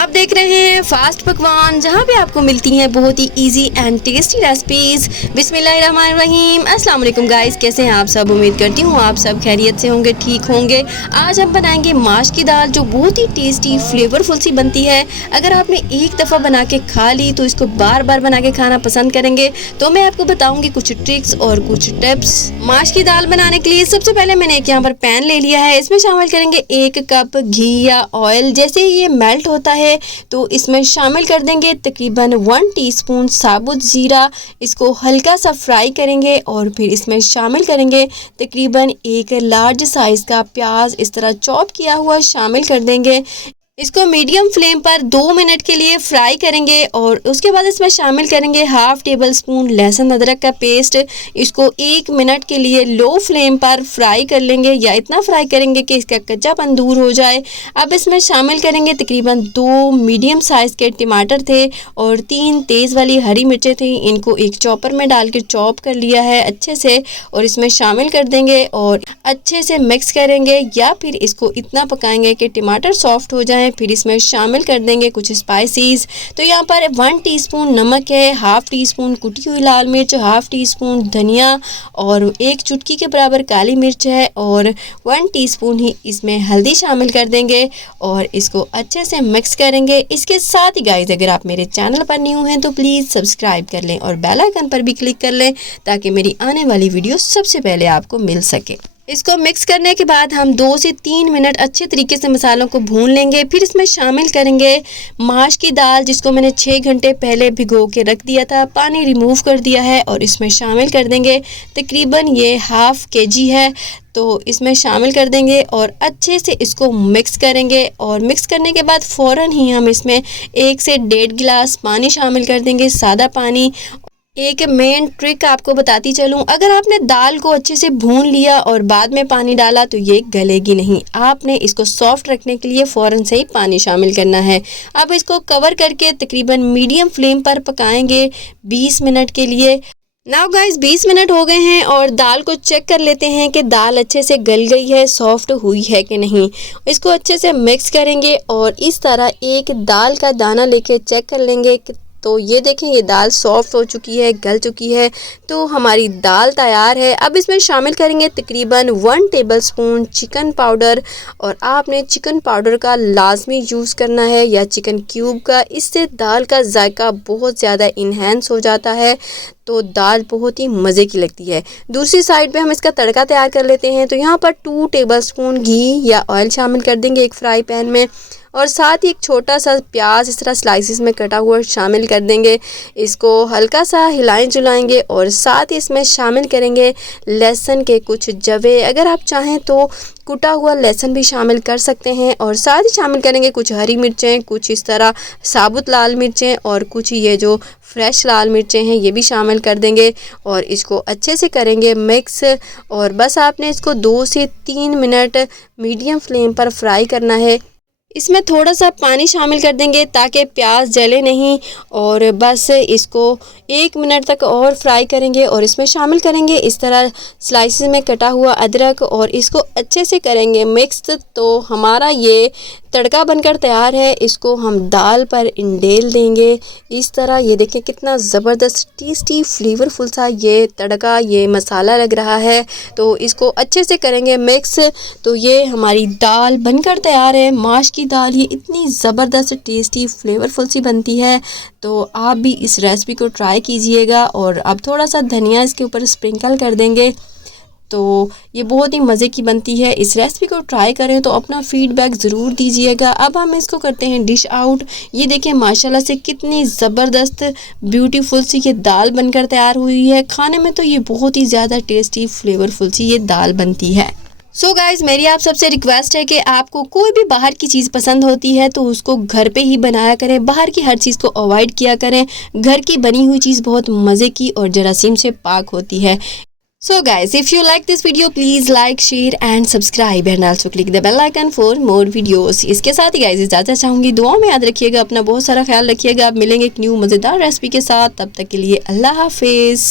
आप देख रहे हैं फास्ट पकवान, जहां पे आपको मिलती हैं बहुत ही इजी एंड टेस्टी रेसिपीज। बिस्मिल्लाहिर्रहमानिर्रहीम। अस्सलाम वालेकुम गाइस, कैसे हैं आप सब? उम्मीद करती हूँ आप सब खैरियत से होंगे, ठीक होंगे। आज हम बनाएंगे माश की दाल, जो बहुत ही टेस्टी फ्लेवरफुल सी बनती है। अगर आपने एक दफ़ा बना के खा ली तो इसको बार बार बना के खाना पसंद करेंगे। तो मैं आपको बताऊंगी कुछ ट्रिक्स और कुछ टिप्स। माश की दाल बनाने के लिए सबसे पहले मैंने एक यहाँ पर पैन ले लिया है। इसमें शामिल करेंगे 1 कप घी या ऑयल। जैसे ही ये मेल्ट होता है तो इसमें शामिल कर देंगे तकरीबन 1 टीस्पून साबुत ज़ीरा। इसको हल्का सा फ्राई करेंगे और फिर इसमें शामिल करेंगे तकरीबन 1 लार्ज साइज़ का प्याज, इस तरह चॉप किया हुआ शामिल कर देंगे। इसको मीडियम फ्लेम पर 2 मिनट के लिए फ्राई करेंगे और उसके बाद इसमें शामिल करेंगे 1/2 टेबल स्पून लहसुन अदरक का पेस्ट। इसको 1 मिनट के लिए लो फ्लेम पर फ्राई कर लेंगे, या इतना फ्राई करेंगे कि इसका कच्चापन दूर हो जाए। अब इसमें शामिल करेंगे तकरीबन 2 मीडियम साइज़ के टमाटर थे और 3 तेज़ वाली हरी मिर्चें थी। इनको एक चॉपर में डाल के चॉप कर लिया है अच्छे से, और इसमें शामिल कर देंगे और अच्छे से मिक्स करेंगे, या फिर इसको इतना पकाएंगे कि टमाटर सॉफ्ट हो जाए। फिर इसमें शामिल कर देंगे कुछ स्पाइसेस। तो यहाँ पर 1 टीस्पून नमक है, 1/2 टीस्पून कुटी हुई लाल मिर्च, 1/2 टीस्पून धनिया और 1 चुटकी के बराबर काली मिर्च है, और 1 टीस्पून ही इसमें हल्दी शामिल कर देंगे और इसको अच्छे से मिक्स करेंगे। इसके साथ ही गाइस, अगर आप मेरे चैनल पर न्यू हैं तो प्लीज़ सब्सक्राइब कर लें और बेल आइकन पर भी क्लिक कर लें, ताकि मेरी आने वाली वीडियो सबसे पहले आपको मिल सके। इसको मिक्स करने के बाद हम 2 से 3 मिनट अच्छे तरीके से मसालों को भून लेंगे। फिर इसमें शामिल करेंगे माश की दाल, जिसको मैंने 6 घंटे पहले भिगो के रख दिया था, पानी रिमूव कर दिया है, और इसमें शामिल कर देंगे तकरीबन ये 1/2 kg है। तो इसमें शामिल कर देंगे और अच्छे से इसको मिक्स करेंगे, और मिक्स करने के बाद फ़ौरन ही हम इसमें 1 से 1.5 गिलास पानी शामिल कर देंगे, सादा पानी। एक मेन ट्रिक आपको बताती चलूं, अगर आपने दाल को अच्छे से भून लिया और बाद में पानी डाला तो ये गलेगी नहीं। आपने इसको सॉफ्ट रखने के लिए फ़ौरन से ही पानी शामिल करना है। अब इसको कवर करके तकरीबन मीडियम फ्लेम पर पकाएंगे 20 मिनट के लिए। नाउ गाइस, 20 मिनट हो गए हैं और दाल को चेक कर लेते हैं कि दाल अच्छे से गल गई है, सॉफ्ट हुई है कि नहीं। इसको अच्छे से मिक्स करेंगे और इस तरह एक दाल का दाना लेके चेक कर लेंगे। तो ये देखें, ये दाल सॉफ्ट हो चुकी है, गल चुकी है, तो हमारी दाल तैयार है। अब इसमें शामिल करेंगे तकरीबन 1 टेबलस्पून चिकन पाउडर, और आपने चिकन पाउडर का लाजमी यूज़ करना है, या चिकन क्यूब का। इससे दाल का जायका बहुत ज़्यादा इन्हेंस हो जाता है, तो दाल बहुत ही मज़े की लगती है। दूसरी साइड पे हम इसका तड़का तैयार कर लेते हैं। तो यहाँ पर 2 टेबलस्पून घी या ऑयल शामिल कर देंगे एक फ्राई पैन में, और साथ ही एक छोटा सा प्याज इस तरह स्लाइसिस में कटा हुआ शामिल कर देंगे। इसको हल्का सा हिलाएं जुलाएंगे, और साथ ही इसमें शामिल करेंगे लहसुन के कुछ जवे। अगर आप चाहें तो कुटा हुआ लहसुन भी शामिल कर सकते हैं, और साथ ही शामिल करेंगे कुछ हरी मिर्चें, कुछ इस तरह साबुत लाल मिर्चें, और कुछ ये जो फ्रेश लाल मिर्चें हैं ये भी शामिल कर देंगे, और इसको अच्छे से करेंगे मिक्स। और बस आपने इसको 2 से 3 मिनट मीडियम फ्लेम पर फ्राई करना है। इसमें थोड़ा सा पानी शामिल कर देंगे ताकि प्याज जले नहीं, और बस इसको 1 मिनट तक और फ्राई करेंगे, और इसमें शामिल करेंगे इस तरह स्लाइसेस में कटा हुआ अदरक, और इसको अच्छे से करेंगे मिक्स। तो हमारा ये तड़का बनकर तैयार है। इसको हम दाल पर इंडेल देंगे इस तरह। ये देखें कितना ज़बरदस्त टेस्टी फ्लेवरफुल सा ये तड़का, ये मसाला लग रहा है। तो इसको अच्छे से करेंगे मिक्स। तो ये हमारी दाल बनकर तैयार है, माश की दाल। ये इतनी ज़बरदस्त टेस्टी फ्लेवरफुल सी बनती है, तो आप भी इस रेसिपी को ट्राई कीजिएगा। और अब थोड़ा सा धनिया इसके ऊपर स्प्रिंकल कर देंगे, तो ये बहुत ही मज़े की बनती है। इस रेसिपी को ट्राई करें तो अपना फीडबैक ज़रूर दीजिएगा। अब हम इसको करते हैं डिश आउट। ये देखें माशाल्लाह से कितनी ज़बरदस्त ब्यूटीफुल सी ये दाल बनकर तैयार हुई है। खाने में तो ये बहुत ही ज़्यादा टेस्टी फ्लेवरफुल सी ये दाल बनती है। सो गाइज़, मेरी आप सबसे रिक्वेस्ट है कि आपको कोई भी बाहर की चीज़ पसंद होती है तो उसको घर पे ही बनाया करें। बाहर की हर चीज़ को अवॉइड किया करें। घर की बनी हुई चीज़ बहुत मज़े की और जरासीम से पाक होती है। So guys, if you like this video, please like, share and subscribe and also click the bell icon for more videos. इसके साथ ही guys इजाज़त चाहूँगी। दुआ में याद रखिएगा, अपना बहुत सारा ख्याल रखिएगा। आप मिलेंगे एक न्यू मज़ेदार रेसिपी के साथ। तब तक के लिए अल्लाह हाफिज़।